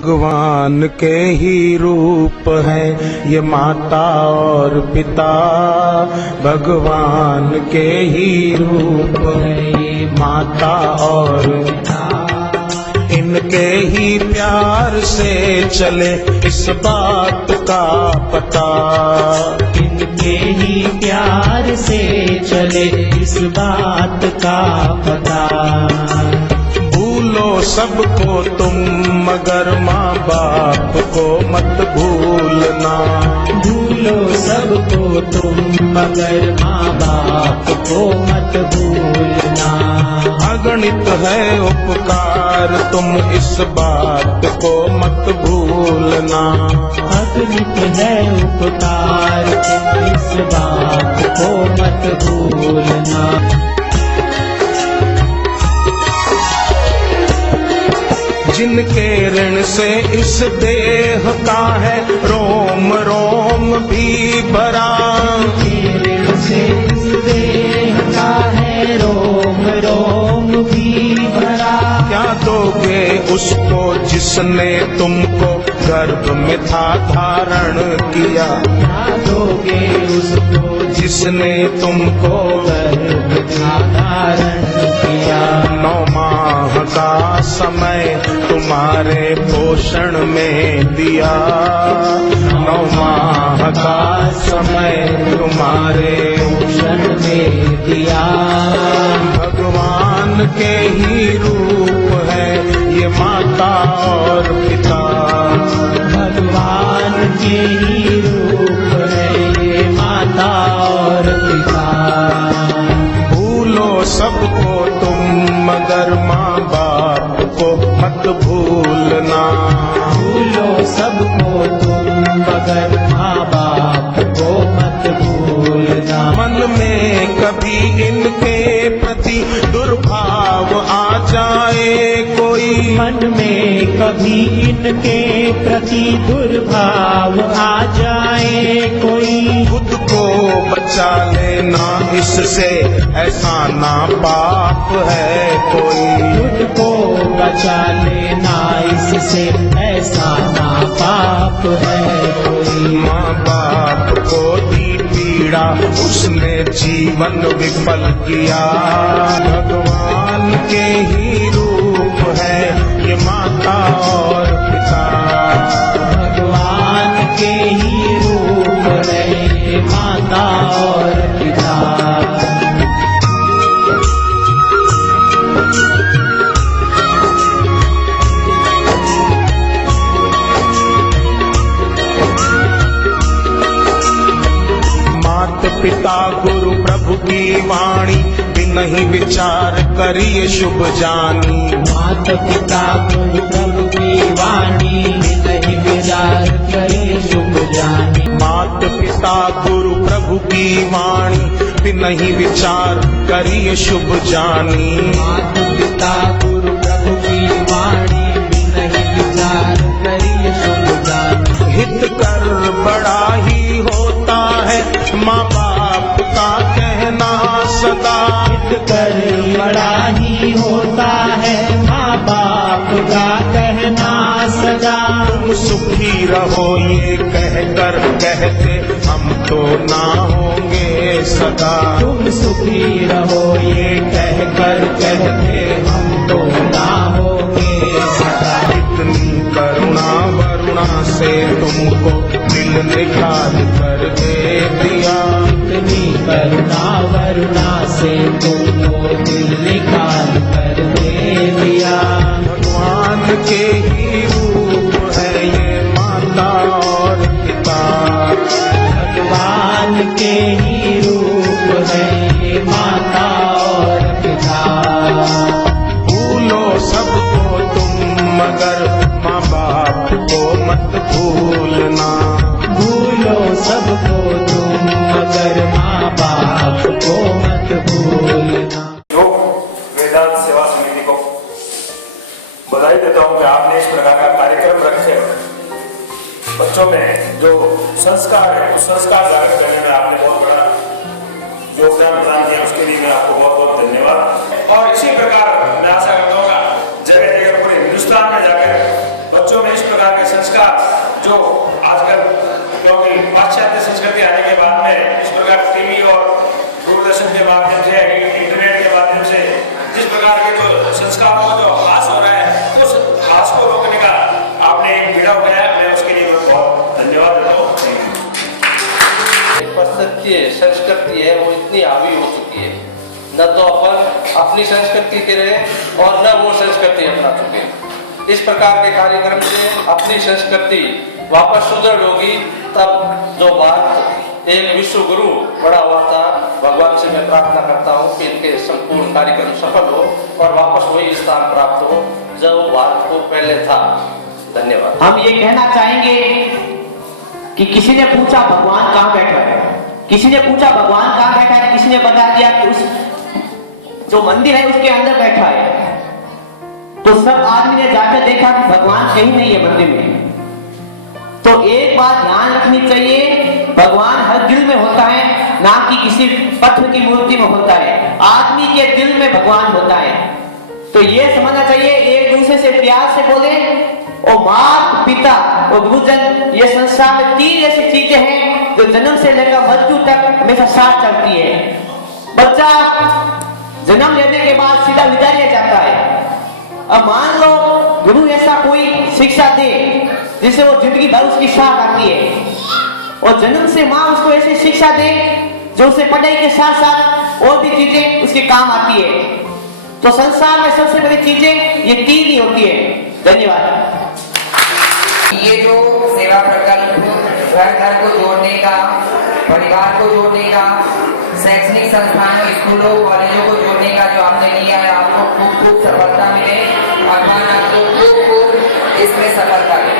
भगवान के ही रूप है ये माता और पिता, भगवान के ही रूप है ये माता और पिता। इनके ही प्यार से चले इस बात का पता, इनके ही प्यार से चले इस बात का पता। भूलो सबको तुम मगर माँ बाप को मत भूलना। भूलो सबको तुम मगर माँ बाप को मत भूलना। अगणित है उपकार तुम इस बात को मत भूलना। अगणित है उपकार तुम इस बात को मत भूलना। जिनके ऋण से इस देह का है रोम रोम भी भरा, जिनके ऋण से इस देह का है रोम रोम भी भरा। क्या दोगे उसको जिसने तुमको गर्भ में था धारण किया। क्या दोगे उसको जिसने तुमको गर्भ में था धारण किया। 9 माह का समय तुम्हारे पोषण में दिया। 9 माह का समय तुम्हारे पोषण में दिया। भगवान के ही रूप है ये माता और पिता। भगवान के ही रूप है ये माता और पिता। भूलो सबको तुम मगर माँ बाप को मत भूलना। भूलो सबको तुम मगर माँ बाप को मत भूलना। मन में कभी इनके प्रति दुर्भाव आ जाए कोई, मन में कभी इनके प्रति दुर्भाव आ जाए कोई। खुद को बचा लेना इससे ऐसा ना पाप है कोई। खुद को बचा लेना इससे ऐसा ना पाप है कोई। माँ बाप को दी पीड़ा उसने जीवन विफल किया। भगवान के ही रूप है ये माता और पिता। भगवान के ही रूप है ये माता और पिता। पिता गुरु प्रभु की वाणी बिनहि विचार करिए शुभ जानी। मात पिता गुरु प्रभु की वाणी बिनहि विचार करिए शुभ जानी। मात पिता गुरु प्रभु की वाणी बिनहि विचार करिए शुभ जानी। मात पिता गुरु प्रभु की वाणी बिनहि विचार करिए शुभ जानी। हित कर बड़ा ही होता है माँ बाप का कहना सदा। हित कर बड़ा ही होता है माँ बाप का कहना सदा। तुम सुखी रहो ये कहकर कहते हम तो ना होंगे सदा। तुम सुखी रहो ये कहकर कहते हम तो ना होंगे सदा। इतनी करुणा वरुणा से तुमको दिल निकाल कर दे दिया। इतनी करुणा वरुणा से तुमको दिल निकाल कर दे दिया। भगवान के ही रूप है ये माता और पिता। भगवान के ही रूप है ये माता और पिता। भूलो सबको तुम मगर माँ बाप को मत भूलना। भूलो सबको तुम मगर माँ बाप को मत भूलना। योग वेदांत सेवा समिति को बधाई देता हूँ कि आपने इस प्रकार का कार्यक्रम रखे। बच्चों में जो संस्कार है उस संस्कार जागृत करने में आपने बहुत बड़ा योगदान प्रदान किया, उसके लिए मैं आपको बहुत बहुत धन्यवाद। और इसी प्रकार मैं आशा करता हूँ जगह जगह पूरे हिंदुस्तान में जाकर बच्चों में इस प्रकार संस्कार जो आजकल क्योंकि पाश्चात्य संस्कृति आने के बाद में इस प्रकार टीवी और दूरदर्शन के माध्यम से इंटरनेट के माध्यम से जिस प्रकार के जो संस्कारों का जो ह्रास हो रहा है उस ह्रास को रोकने का आपने एक बीड़ा उठाया, मैं उसके लिए बहुत धन्यवाद देता हूँ। पाश्चात्य संस्कृति है वो इतनी हावी हो चुकी है, न तो अपन अपनी संस्कृति के रहे और न वो संस्कृति अपना चुके। इस प्रकार के कार्यक्रम से अपनी संस्कृति वापस सुदृढ़ होगी। तब जो बात एक विश्व गुरु बड़ा हुआ था, भगवान से मैं प्रार्थना करता हूँ कि इनके संपूर्ण कार्यक्रम सफल हो और वापस वही स्थान प्राप्त हो जो भारत को पहले था। धन्यवाद। हम ये कहना चाहेंगे कि किसी ने पूछा भगवान कहाँ बैठा है, किसी ने पूछा भगवान कहाँ बैठा है, किसी ने बता दिया कि उस जो मंदिर है उसके अंदर बैठा है। तो सब आदमी ने जाकर देखा कि भगवान कहीं नहीं है मंदिर में। तो एक बात ध्यान रखनी चाहिए, भगवान हर दिल में होता है, ना कि किसी पत्थर की मूर्ति में होता है। आदमी के दिल में भगवान होता है। तो ये समझना चाहिए, एक दूसरे से प्यार से बोले। और माता पिता और गुरुजन, ये संसार में 3 ऐसी चीजें हैं जो जन्म से लेकर मृत्यु तक हमेशा साथ चलती है। बच्चा जन्म लेने के बाद सीधा विदा लिया जाता है। अब मान लो गुरु ऐसा कोई शिक्षा दे जिससे वो जिंदगी भर उसकी साथ आती है, और जन्म से माँ उसको ऐसी शिक्षा दे जो उसे पढ़ाई के साथ साथ और भी चीजें उसके काम आती है। तो संसार में सबसे बड़ी चीजें ये 3 ही होती है। धन्यवाद। ये जो सेवा प्रकल्प घर घर को जोड़ने का, परिवार को जोड़ने का, शैक्षणिक संस्थानों, स्कूलों, कॉलेजों को जोड़ने का जो आपने लिया है, आपको खूब खूब सफलता मिले। भगवान आपको खूब खूब इसमें सफलता मिले।